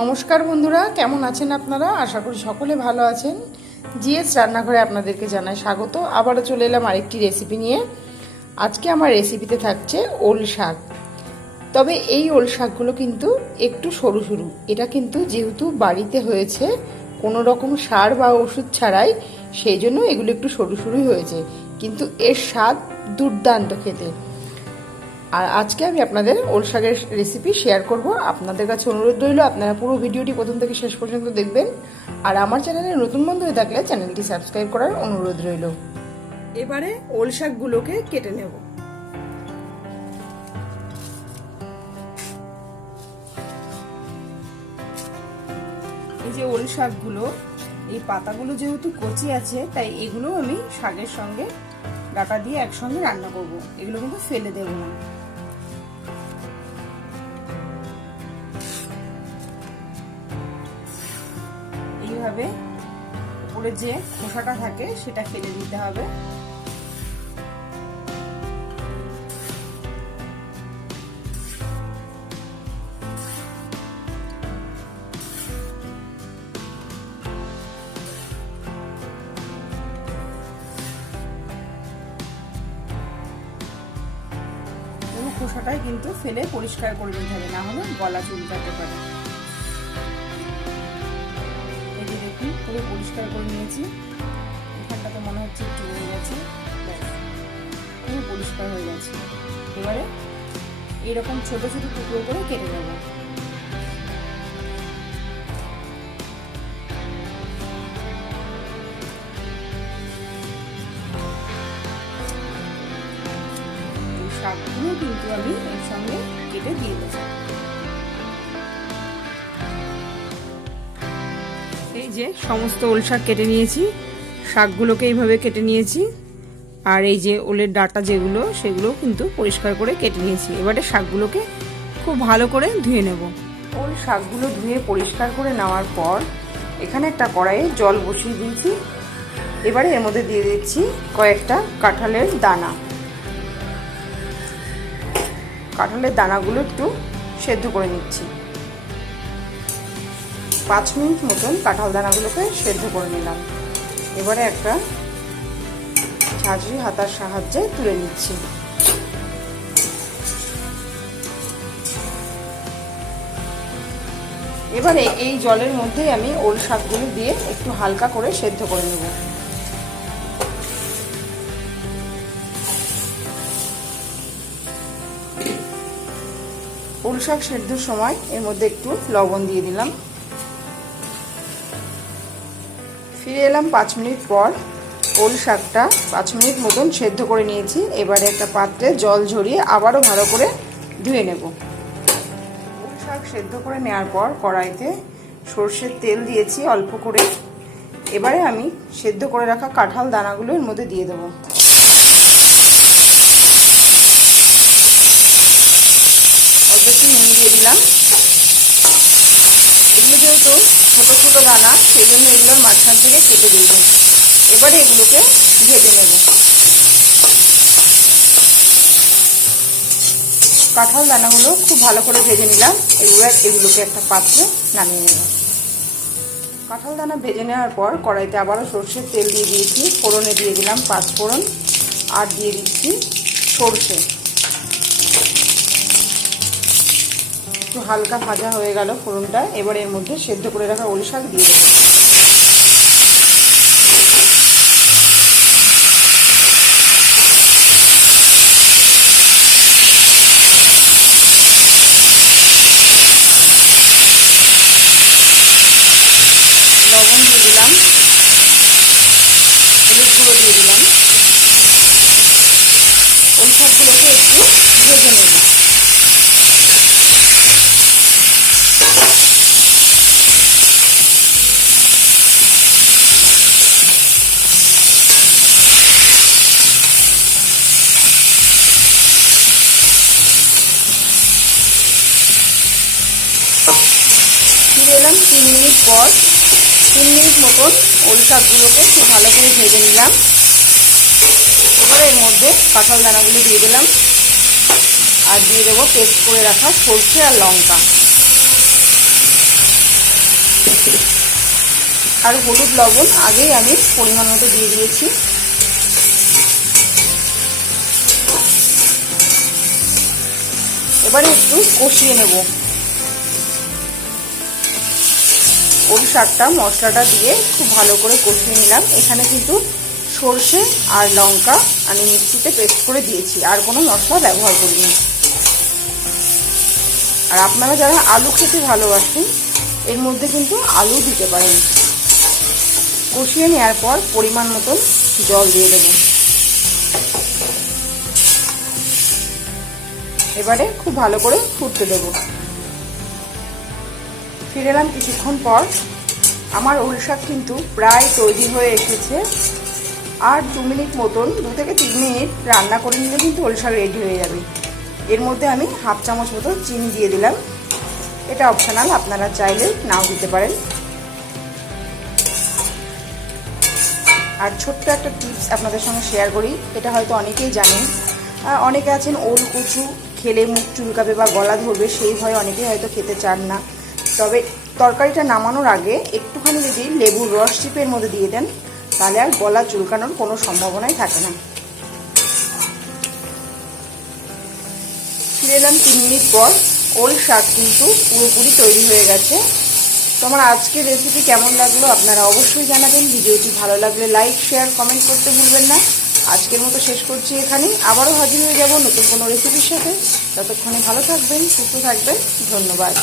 নমস্কার বন্ধুরা, কেমন আছেন আপনারা? আশা করি সকলে ভালো আছেন। জিএস রান্নাঘরে আপনাদেরকে জানাই স্বাগত। আবারও চলে এলাম আরেকটি রেসিপি নিয়ে। আজকে আমার রেসিপিতে থাকছে ওল শাক। তবে এই ওল শাকগুলো কিন্তু একটু সরু সরু। এটা কিন্তু যেহেতু বাড়িতে হয়েছে কোনো রকম সার বা ওষুধ ছাড়াই, সেই জন্য এগুলো একটু সরু সরুই হয়েছে, কিন্তু এর স্বাদ দুর্দান্ত খেতে। আর আজকে আমি আপনাদের ওল শাকের রেসিপি শেয়ার করব। আপনাদের কাছে অনুরোধ রইল আপনারা পুরো ভিডিওটি প্রথম থেকে শেষ পর্যন্ত দেখবেন। আর আমার চ্যানেলে নতুন বন্ধু হয়ে থাকলে চ্যানেলটি সাবস্ক্রাইব করার অনুরোধ রইল। এবারে ওল শাকগুলোকে কেটে নেব। এই যে ওল শাকগুলো, এই পাতাগুলো যেহেতু কচি আছে, তাই এগুলো আমি শাকের সঙ্গে ডাটা দিয়ে একসঙ্গে রান্না করব। এগুলো কিন্তু ফেলে দেব না। এইভাবে উপরে যে খোসাটা থাকে সেটা ফেলে দিতে হবে। পুরো খোসাটাই কিন্তু ফেলে পরিষ্কার করে নিতে হবে, না হলে গলা চুলকাতে পারে। পুরো পরিষ্কার করে নিয়েছি। এখানটা তো মনে হচ্ছে একটু হয়ে গেছে, পুরো পরিষ্কার হয়ে গেছে। এবারে এরকম ছোট ছোট টুকরো করে কেটে নেব। শাকগুলো কিন্তু আমি এর সঙ্গে কেটে দিয়ে দেবো। এই যে সমস্ত ওল শাক কেটে নিয়েছি, শাকগুলোকে এইভাবে কেটে নিয়েছি। আর এই যে ওলের ডাটা যেগুলো, সেগুলো কিন্তু পরিষ্কার করে কেটে নিয়েছি। এবারে শাকগুলোকে খুব ভালো করে ধুয়ে নেব। ওল শাকগুলো ধুয়ে পরিষ্কার করে নেওয়ার পর এখানে একটা কড়াইয়ে জল বসিয়ে দিয়েছি। এবারে এর মধ্যে দিয়ে দিচ্ছি কয়েকটা কাঁঠালের দানা। কাঁঠালের দানাগুলো একটু সেদ্ধ করে নিচ্ছি। 5 মিনিট মতন কাঁঠাল দানাগুলোকে সেদ্ধ করে নিলাম। এবারে একটা ঝাঁঝরি হাতার সাহায্যে তুলে নিচ্ছি। এবারে এই জলের মধ্যেই আমি ওল শাকগুলো দিয়ে একটু হালকা করে সেদ্ধ করে নেব। ওল শাক সেদ্ধর সময় এর মধ্যে একটু লবণ দিয়ে দিলাম। ফিরে এলাম 5 মিনিট পর। ওল শাকটা 5 মিনিট মতন সেদ্ধ করে নিয়েছি। এবারে একটা পাত্রে জল ঝরিয়ে আবারও ভালো করে ধুয়ে নেব। ওল শাক সেদ্ধ করে নেওয়ার পর কড়াইতে সর্ষের তেল দিয়েছি অল্প করে। এবারে আমি সেদ্ধ করে রাখা কাঁঠাল দানাগুলো এর মধ্যে দিয়ে দেবো। অল্প একটু নুন দিয়ে দিলাম। এগুলো যেহেতু ছোট ছোট দানা, সেই জন্য এগুলোর মাঝখান থেকে কেটে দিয়ে দেবো। এবারে এগুলোকে ভেজে নেব। কাঁঠাল দানাগুলো খুব ভালো করে ভেজে নিলাম। এগুলোকে একটা পাত্রে নামিয়ে নেব। কাঁঠাল দানা ভেজে নেওয়ার পর কড়াইতে আবারও সর্ষের তেল দিয়ে দিয়েছি। ফোড়নে দিয়ে দিলাম 5 ফোড়ন, আর দিয়ে দিচ্ছি সর্ষে। একটু হালকা ভাজা হয়ে গেল ফোড়নটা। এবার এর মধ্যে সেদ্ধ করে রাখা ওল শাক দিয়ে দেবো। লবণ দিয়ে দিলাম, হলুদ গুঁড়ো দিয়ে দিলাম। ওল শাকগুলোকে একটু ভেজে নেব। ফিরে এলাম 3 মিনিট পর। 3 মিনিট মতন ওল শাকগুলোকে খুব ভালো করে ভেজে নিলাম। এবারে এর মধ্যে কাঁঠাল দানাগুলো দিয়ে দিলাম, আর দিয়ে দেবো পেস্ট করে রাখা সর্ষে আর লঙ্কা। আর হলুদ লবণ আগেই আমি পরিমাণ মতো দিয়ে দিয়েছি। এবারে একটু কষিয়ে নেব। ওল শাকটা মশলাটা দিয়ে খুব ভালো করে কষিয়ে নিলাম। এখানে কিন্তু সর্ষে আর লঙ্কা আমি মিক্সিতে পেস্ট করে দিয়েছি, আর কোনো মশলা ব্যবহার করিনি। আর আপনারা যারা আলু খেতে ভালোবাসেন এর মধ্যে কিন্তু আলু দিতে পারেন। কষিয়ে নেওয়ার পর পরিমাণ মতন জল দিয়ে দেব। এবারে খুব ভালো করে ফুটতে দেব। ফিরে এলাম কিছুক্ষণ পর। আমার ওল শাক কিন্তু প্রায় তৈরি হয়ে এসেছে। আর 2 মিনিট মতন, 2 থেকে 3 মিনিট রান্না করে নিলে কিন্তু ওল শাক রেডি হয়ে যাবে। এর মধ্যে আমি 1/2 চামচ মতো চিনি দিয়ে দিলাম। এটা অপশনাল, আপনারা চাইলে নাও দিতে পারেন। আর ছোট্ট একটা টিপস আপনাদের সঙ্গে শেয়ার করি, এটা হয়তো অনেকেই জানেন। অনেকে আছেন ওল কচু খেলে মুখ চুলকাবে বা গলা ধরবে, সেই ভয়ে অনেকেই হয়তো খেতে চান না। তবে তরকারিটা নামানোর আগে একটুখানি যদি লেবুর রস চিপের মধ্যে দিয়ে দেন, তাহলে আর গলা চুলকানোর কোনো সম্ভাবনাই থাকে না। ফিরে এলাম 3 মিনিট পর। ওল শাক কিন্তু পুরোপুরি তৈরি হয়ে গেছে। তোমার আজকের রেসিপি কেমন লাগলো আপনারা অবশ্যই জানাবেন। ভিডিওটি ভালো লাগলে লাইক, শেয়ার, কমেন্ট করতে ভুলবেন না। আজকের মতো শেষ করছি এখানেই। আবারও হাজির হয়ে যাব নতুন কোনো রেসিপির সাথে। ততক্ষণে ভালো থাকবেন, সুস্থ থাকবেন। ধন্যবাদ।